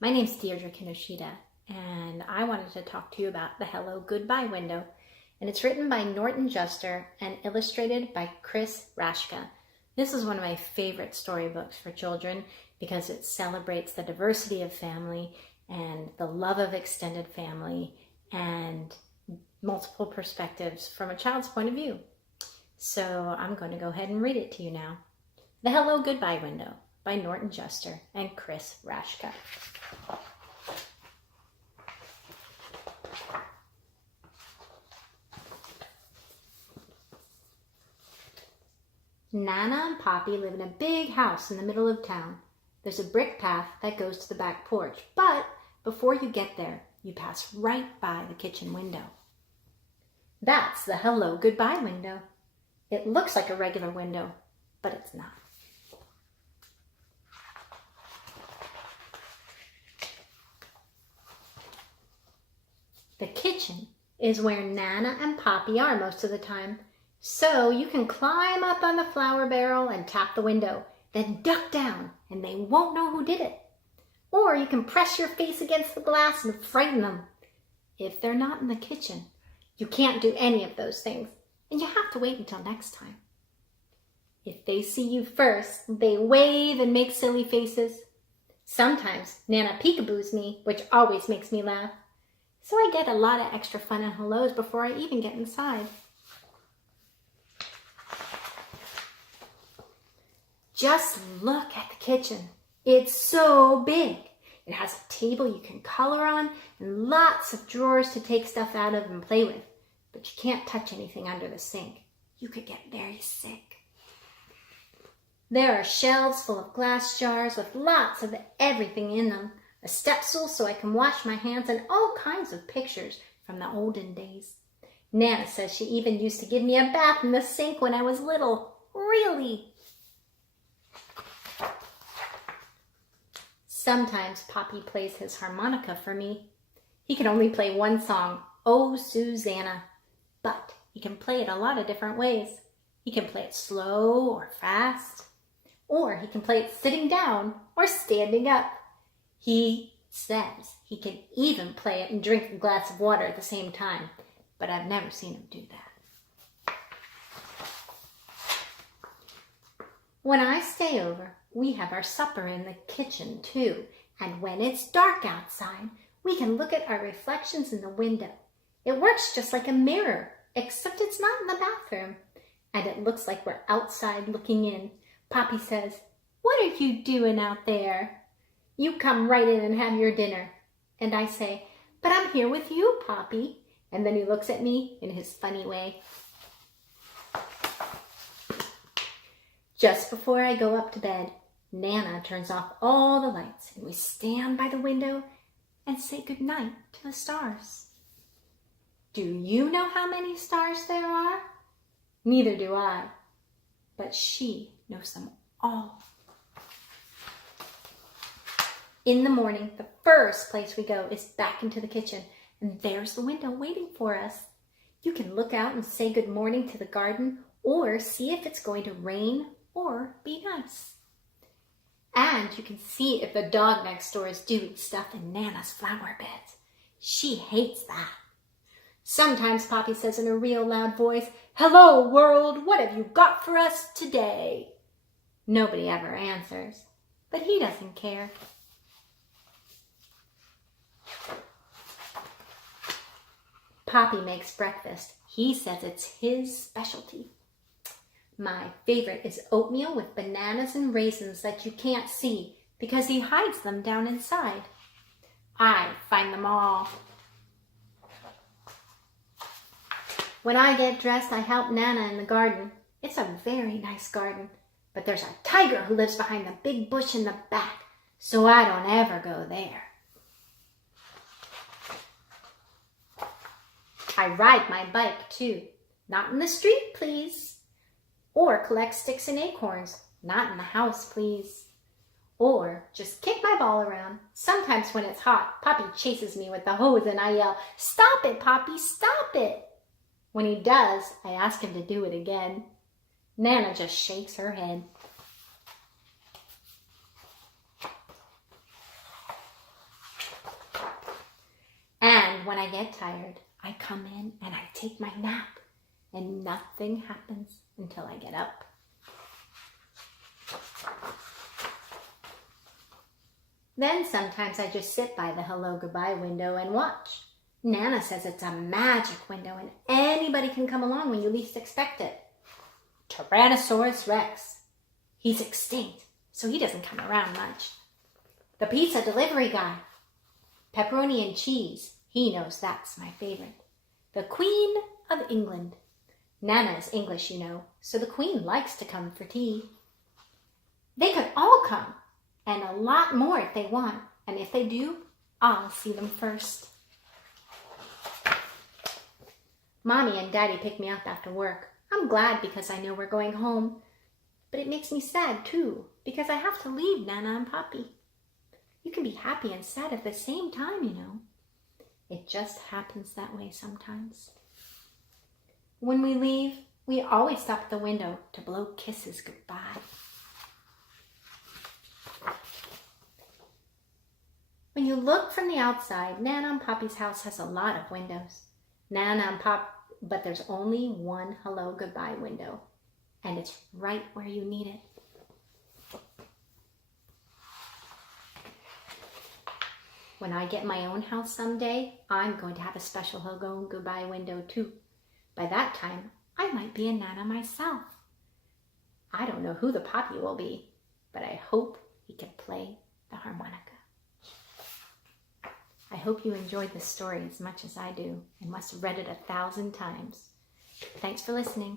My name's Deidre Kinoshita, and I wanted to talk to you about the Hello Goodbye window. And it's written by Norton Juster and illustrated by Chris Rashka. This is one of my favorite storybooks for children because it celebrates the diversity of family and the love of extended family and multiple perspectives from a child's point of view. So I'm going to go ahead and read it to you now. The Hello Goodbye Window by Norton Juster and Chris Rashka. Nana and Poppy live in a big house in the middle of town. There's a brick path that goes to the back porch, but before you get there, you pass right by the kitchen window. That's the Hello Goodbye window. It looks like a regular window, but it's not. The kitchen is where Nana and Poppy are most of the time. So you can climb up on the flour barrel and tap the window, then duck down and they won't know who did it. Or you can press your face against the glass and frighten them. If they're not in the kitchen, you can't do any of those things and you have to wait until next time. If they see you first, they wave and make silly faces. Sometimes Nana peekaboos me, which always makes me laugh. So I get a lot of extra fun and hellos before I even get inside. Just look at the kitchen. It's so big. It has a table you can color on and lots of drawers to take stuff out of and play with. But you can't touch anything under the sink. You could get very sick. There are shelves full of glass jars with lots of everything in them. A step stool so I can wash my hands, and all kinds of pictures from the olden days. Nana says she even used to give me a bath in the sink when I was little. Really? Sometimes Poppy plays his harmonica for me. He can only play one song, Oh Susanna, but he can play it a lot of different ways. He can play it slow or fast, or he can play it sitting down or standing up. He says he can even play it and drink a glass of water at the same time, but I've never seen him do that. When I stay over, we have our supper in the kitchen too, and when it's dark outside, we can look at our reflections in the window. It works just like a mirror, except it's not in the bathroom, and it looks like we're outside looking in. Poppy says, "What are you doing out there? You come right in and have your dinner." And I say, "But I'm here with you, Poppy." And then he looks at me in his funny way. Just before I go up to bed, Nana turns off all the lights and we stand by the window and say goodnight to the stars. Do you know how many stars there are? Neither do I, but she knows them all. In the morning, the first place we go is back into the kitchen, and there's the window waiting for us. You can look out and say good morning to the garden, or see if it's going to rain or be nice. And you can see if the dog next door is doing stuff in Nana's flower beds. She hates that. Sometimes Poppy says in a real loud voice, "Hello, world, what have you got for us today?" Nobody ever answers, but he doesn't care. Poppy makes breakfast. He says it's his specialty. My favorite is oatmeal with bananas and raisins that you can't see because he hides them down inside. I find them all. When I get dressed, I help Nana in the garden. It's a very nice garden, but there's a tiger who lives behind the big bush in the back, so I don't ever go there. I ride my bike too. Not in the street, please. Or collect sticks and acorns. Not in the house, please. Or just kick my ball around. Sometimes when it's hot, Poppy chases me with the hose and I yell, "Stop it, Poppy, stop it!" When he does, I ask him to do it again. Nana just shakes her head. And when I get tired, I come in and I take my nap. And nothing happens until I get up. Then sometimes I just sit by the hello goodbye window and watch. Nana says it's a magic window and anybody can come along when you least expect it. Tyrannosaurus Rex. He's extinct, so he doesn't come around much. The pizza delivery guy. Pepperoni and cheese. He knows that's my favorite. The Queen of England. Nana is English, you know, so the Queen likes to come for tea. They could all come, and a lot more if they want. And if they do, I'll see them first. Mommy and Daddy pick me up after work. I'm glad because I know we're going home. But it makes me sad too, because I have to leave Nana and Poppy. You can be happy and sad at the same time, you know. It just happens that way sometimes. When we leave, we always stop at the window to blow kisses goodbye. When you look from the outside, Nana and Poppy's house has a lot of windows. But there's only one hello goodbye window, and it's right where you need it. When I get my own house someday, I'm going to have a special hello goodbye window too. By that time, I might be a Nana myself. I don't know who the Poppy will be, but I hope he can play the harmonica. I hope you enjoyed this story as much as I do and must have read it 1,000 times. Thanks for listening.